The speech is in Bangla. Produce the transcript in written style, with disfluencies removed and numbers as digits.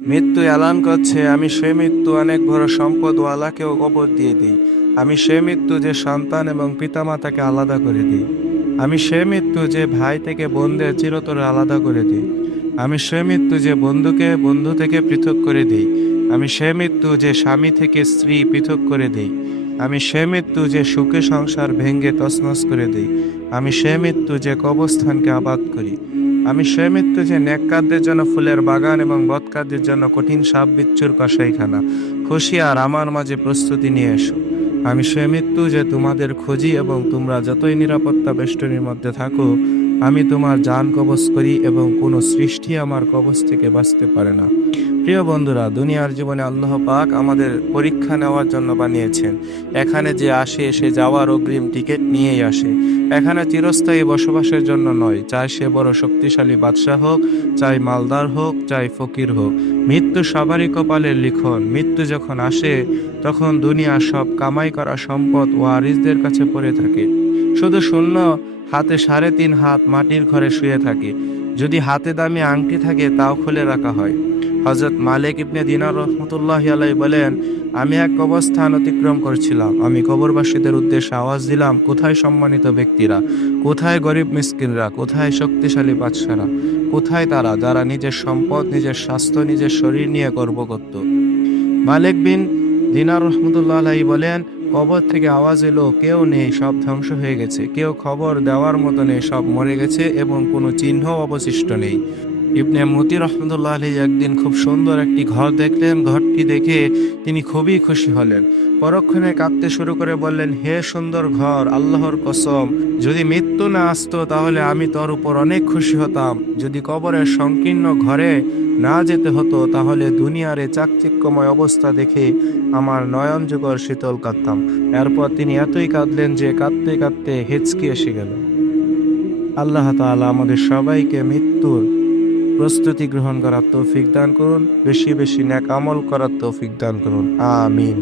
মৃত্যু এলান করছে, আমি সে মৃত্যু অনেক বড় সম্পদওয়ালাকেও কবর দিয়ে দিই। আমি সে মৃত্যু যে সন্তান এবং পিতামাতাকে আলাদা করে দিই। আমি সে মৃত্যু যে ভাই থেকে বোনদের চিরতরে আলাদা করে দিই। আমি সে মৃত্যু যে বন্ধুকে বন্ধু থেকে পৃথক করে দিই। আমি সে মৃত্যু যে স্বামী থেকে স্ত্রী পৃথক করে দিই। আমি সে মৃত্যু যে সুখে সংসার ভেঙ্গে তছনছ করে দিই। আমি সে মৃত্যু যে কবরস্থানকে আবাদ করি। আমি সে মৃত্যু যে নেককারদের জন্য ফুলের বাগান এবং বদকারদের জন্য কঠিন সাপ বিচ্ছুর কসাইখানা। হুঁশিয়ার, আমার মাঝে প্রস্তুতি নিয়ে এসো। আমি সে মৃত্যু যে তোমাদের খুঁজি এবং তোমরা যতই নিরাপত্তা বেষ্টনীর মধ্যে থাকো, আমি তোমার জান কবজ করি এবং কোনো সৃষ্টি আমার কবজ থেকে বাঁচতে পারে না। প্রিয় বন্ধুরা, দুনিয়ার জীবনে আল্লাহ পাক আমাদের পরীক্ষা নেওয়ার জন্য বানিয়েছেন। এখানে যে আসে সে যাওয়ার অগ্রিম টিকিট নিয়েই আসে। এখানে চিরস্থায়ী বসবাসের জন্য নয়, চাই সে বড় শক্তিশালী বাদশাহ হোক, চাই মালদার হোক, চাই ফকির হোক। মৃত্যু সবারই কপালের লিখন। মৃত্যু যখন আসে তখন দুনিয়ার সব কামাই করা সম্পদ ওয়ারিসদের কাছে পড়ে থাকে। শুধু শূন্য হাতে 3.5 হাত মাটির ঘরে শুয়ে থাকে। যদি হাতে দামি আংটি থাকে তাও খুলে রাখা হয়। হযরত মালিক ইবনে দিনার রহমতুল্লাহ আলাইহি বলেন, আমি এক কবরস্থান অতিক্রম করছিলাম। আমি কবরবাসীদের উদ্দেশ্যে আওয়াজ দিলাম, কোথায় সম্মানিত ব্যক্তিরা, কোথায় গরিব মিসকিনরা, কোথায় শক্তিশালী বাদশারা, কোথায় তারা যারা নিজের সম্পদ, নিজের স্বাস্থ্য, নিজের শরীর নিয়ে গর্ব করত। মালিক বিন দিনার রহমতুল্লাহ আলাইহি বলেন, কবর থেকে আওয়াজ এলো, কেউ নেই, সব ধ্বংস হয়ে গেছে। কেউ খবর দেওয়ার মতো নেই, সব মরে গেছে এবং কোনো চিহ্ন অবশিষ্ট নেই। ইবনে মতি রহমতুল্লাহ আলাইহি একদিন খুব সুন্দর একটি ঘর দেখলেন। ঘরটি দেখে তিনি খুবই খুশি হলেন। পরক্ষণে কাঁদতে শুরু করে বললেন, হে সুন্দর ঘর, আল্লাহর কসম, যদি মৃত্যু না আসতো তাহলে আমি তোর উপর অনেক খুশি হতাম। যদি কবরের সংকীর্ণ ঘরে না যেতে হতো তাহলে দুনিয়ার এই চাকচিক্যময় অবস্থা দেখে আমার নয়ন যুগল শীতল কাঁদতাম। এরপর তিনি এতই কাঁদলেন যে কাঁদতে কাঁদতে হেঁচকি এসে গেল। আল্লাহ তাআলা আমাদের সবাইকে মৃত্যুর প্রস্তুতি গ্রহণ করার তৌফিক দান করুন, বেশি বেশি নেক আমল করার তৌফিক দান করুন। আমিন।